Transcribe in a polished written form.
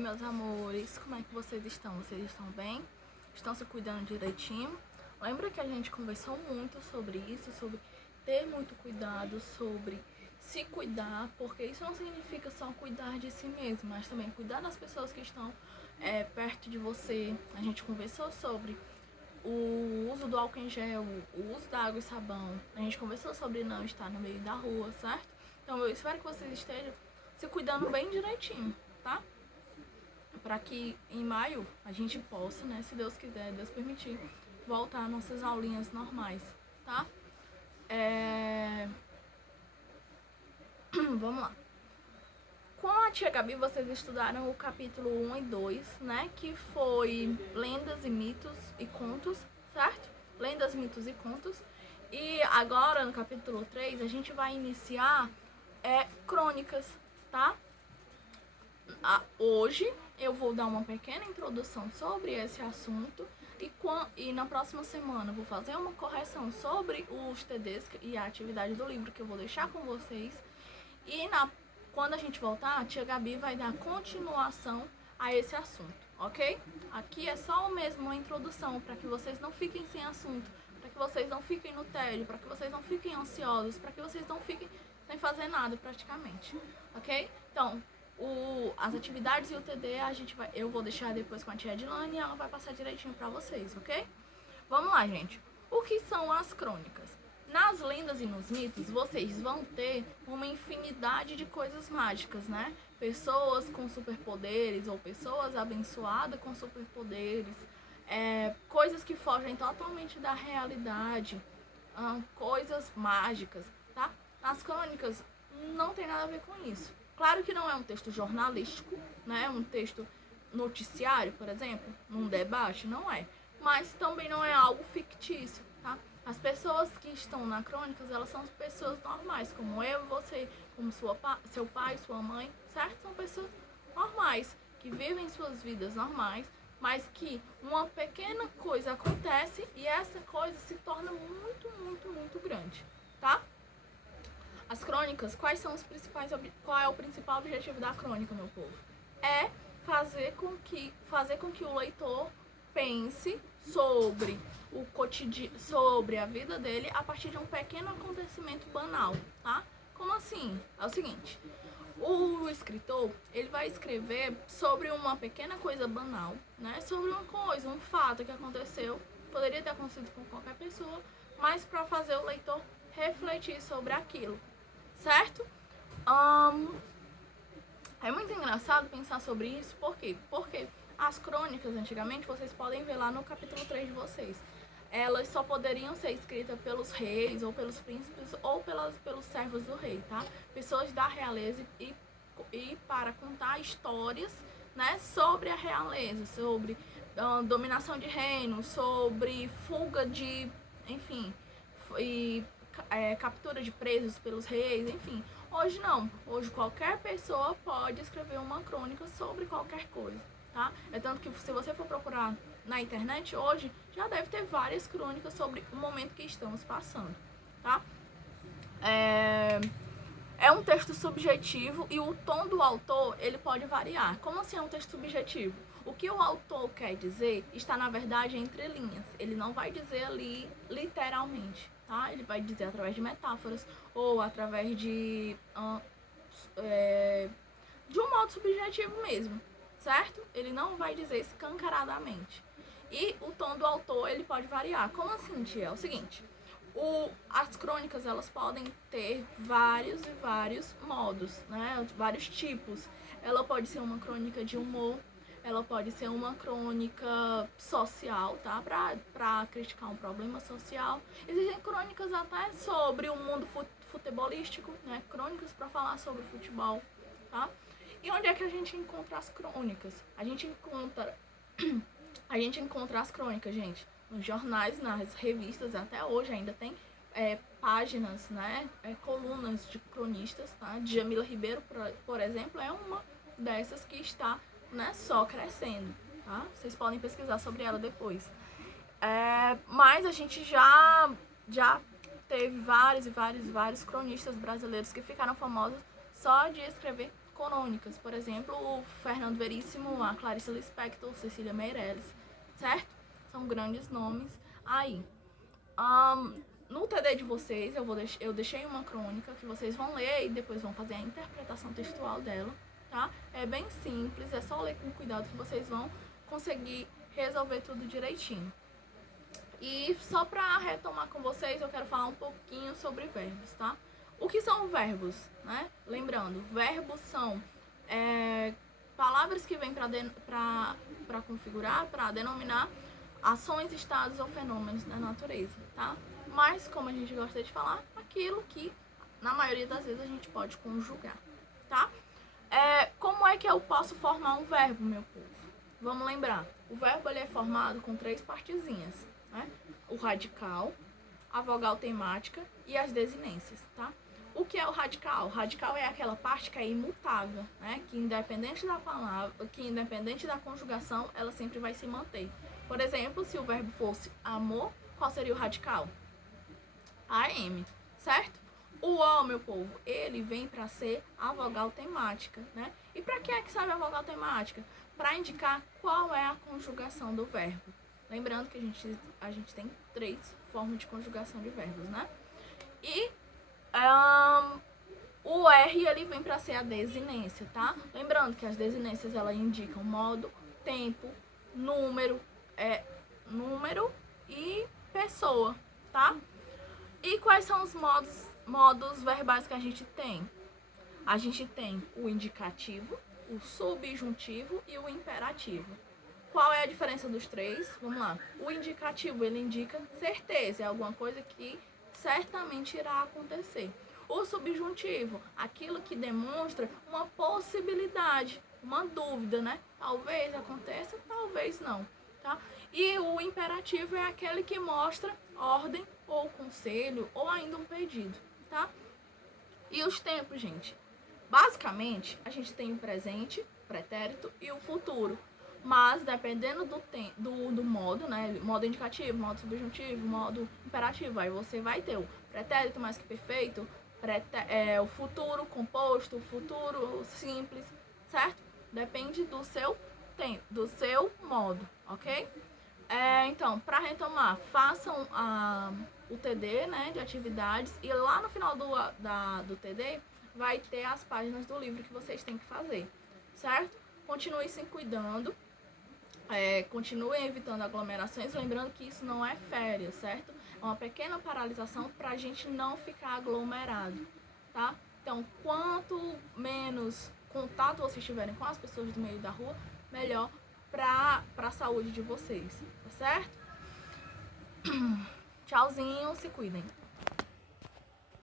meus amores, como é que vocês estão? Vocês estão bem? Estão se cuidando direitinho? Lembra que a gente conversou muito sobre isso, sobre ter muito cuidado, sobre se cuidar, porque isso não significa só cuidar de si mesmo, mas também cuidar das pessoas que estão perto de você. A gente conversou sobre o uso do álcool em gel, o uso da água e sabão. A gente conversou sobre não estar no meio da rua, certo? Então eu espero que vocês estejam se cuidando bem direitinho, tá? Para que em maio a gente possa, né, se Deus quiser, Deus permitir, voltar às nossas aulinhas normais, tá? Vamos lá. Com a tia Gabi, vocês estudaram o capítulo 1 e 2, né? Que foi lendas e mitos e contos, certo? Lendas, mitos e contos. E agora, no capítulo 3, a gente vai iniciar crônicas, tá? Hoje eu vou dar uma pequena introdução sobre esse assunto e na próxima semana eu vou fazer uma correção sobre os TDs e a atividade do livro que eu vou deixar com vocês. E quando a gente voltar, a tia Gabi vai dar continuação a esse assunto, ok? Aqui é só mesmo uma introdução para que vocês não fiquem sem assunto, para que vocês não fiquem no tédio, para que vocês não fiquem ansiosos, para que vocês não fiquem sem fazer nada praticamente, ok? Então, as atividades e o TD eu vou deixar depois com a tia Edilane e ela vai passar direitinho para vocês, ok? Vamos lá, gente. O que são as crônicas? Nas lendas e nos mitos, vocês vão ter uma infinidade de coisas mágicas, né? Pessoas com superpoderes ou pessoas abençoadas com superpoderes, coisas que fogem totalmente da realidade, coisas mágicas, tá? Nas crônicas não tem nada a ver com isso. Claro que não é um texto jornalístico, né? Um texto noticiário, por exemplo, num debate, não é. Mas também não é algo fictício, tá? As pessoas que estão na crônicas, elas são pessoas normais, como eu e você, como seu pai, sua mãe, certo? São pessoas normais, que vivem suas vidas normais, mas que uma pequena coisa acontece e essa coisa se torna muito, muito, muito grande, tá? As crônicas, qual é o principal objetivo da crônica, meu povo? É fazer com que o leitor pense sobre o cotidiano, sobre a vida dele a partir de um pequeno acontecimento banal, tá? Como assim? É o seguinte, o escritor, ele vai escrever sobre uma pequena coisa banal, né? Sobre uma coisa, um fato que aconteceu, poderia ter acontecido com qualquer pessoa, mas para fazer o leitor refletir sobre aquilo, certo? É muito engraçado pensar sobre isso, por quê? Porque as crônicas, antigamente, vocês podem ver lá no capítulo 3 de vocês, elas só poderiam ser escritas pelos reis, ou pelos príncipes, ou pelos servos do rei, tá? Pessoas da realeza e para contar histórias, né, sobre a realeza, sobre dominação de reino, sobre fuga de, enfim, captura de presos pelos reis, enfim. Hoje não. Hoje qualquer pessoa pode escrever uma crônica sobre qualquer coisa, tá? É tanto que se você for procurar na internet hoje, já deve ter várias crônicas sobre o momento que estamos passando, tá? É um texto subjetivo e o tom do autor, ele pode variar. Como assim é um texto subjetivo? O que o autor quer dizer está, na verdade, entre linhas. Ele não vai dizer ali literalmente, tá? Ele vai dizer através de metáforas ou através de um modo subjetivo mesmo, certo? Ele não vai dizer escancaradamente. E o tom do autor, ele pode variar. Como assim, tia? É o seguinte, as crônicas, elas podem ter vários e vários modos, né? Vários tipos. Ela pode ser uma crônica de humor, ela pode ser uma crônica social, tá? Pra criticar um problema social. Existem crônicas até sobre o mundo futebolístico, né? Crônicas para falar sobre futebol, tá? E onde é que a gente encontra as crônicas? A gente encontra as crônicas, gente, nos jornais, nas revistas, até hoje ainda tem páginas, né, colunas de cronistas, tá? Djamila Ribeiro, por exemplo, é uma dessas que está, né, só crescendo, tá? Vocês podem pesquisar sobre ela depois. Mas a gente já teve vários cronistas brasileiros que ficaram famosos só de escrever crônicas, por exemplo, o Fernando Veríssimo, a Clarice Lispector, Cecília Meirelles, certo? São grandes nomes aí. No TD de vocês, eu deixei uma crônica que vocês vão ler e depois vão fazer a interpretação textual dela, tá? É bem simples, é só ler com cuidado que vocês vão conseguir resolver tudo direitinho. E só para retomar com vocês, eu quero falar um pouquinho sobre verbos, tá? O que são verbos, né? Lembrando, verbos são palavras que vêm para configurar, para denominar ações, estados ou fenômenos da natureza, tá? Mas, como a gente gosta de falar, aquilo que, na maioria das vezes, a gente pode conjugar, tá? Como é que eu posso formar um verbo, meu povo? Vamos lembrar, o verbo ele é formado com 3 partezinhas, né? O radical, a vogal temática e as desinências, tá? O que é o radical? O radical é aquela parte que é imutável, né? Que independente da palavra, que independente da conjugação, ela sempre vai se manter. Por exemplo, se o verbo fosse amor, qual seria o radical? AM, certo? O O, meu povo, ele vem para ser a vogal temática, né? E para que é que serve a vogal temática? Para indicar qual é a conjugação do verbo. Lembrando que a gente tem 3 formas de conjugação de verbos, né? E o R, ele vem para ser a desinência, tá? Lembrando que as desinências, elas indicam modo, tempo, número e pessoa, tá? E quais são os modos verbais que a gente tem? A gente tem o indicativo, o subjuntivo e o imperativo. Qual é a diferença dos 3? Vamos lá. O indicativo, ele indica certeza, é alguma coisa que certamente irá acontecer. O subjuntivo, aquilo que demonstra uma possibilidade, uma dúvida, né? Talvez aconteça, talvez não, tá? E o imperativo é aquele que mostra ordem ou conselho ou ainda um pedido, tá? E os tempos, gente? Basicamente, a gente tem o presente, pretérito e o futuro. Mas dependendo do modo, né? Modo indicativo, modo subjuntivo, modo imperativo, aí você vai ter o pretérito mais que perfeito, o futuro composto, o futuro simples, certo? Depende do seu tempo, do seu modo, ok? Então, para retomar, façam o TD, né, de atividades, e lá no final do TD vai ter as páginas do livro que vocês têm que fazer, certo? Continue se cuidando, continuem evitando aglomerações, lembrando que isso não é férias, certo? É uma pequena paralisação para a gente não ficar aglomerado, tá? Então, quanto menos contato vocês tiverem com as pessoas do meio da rua, melhor para a saúde de vocês, tá certo? Tchauzinho, se cuidem.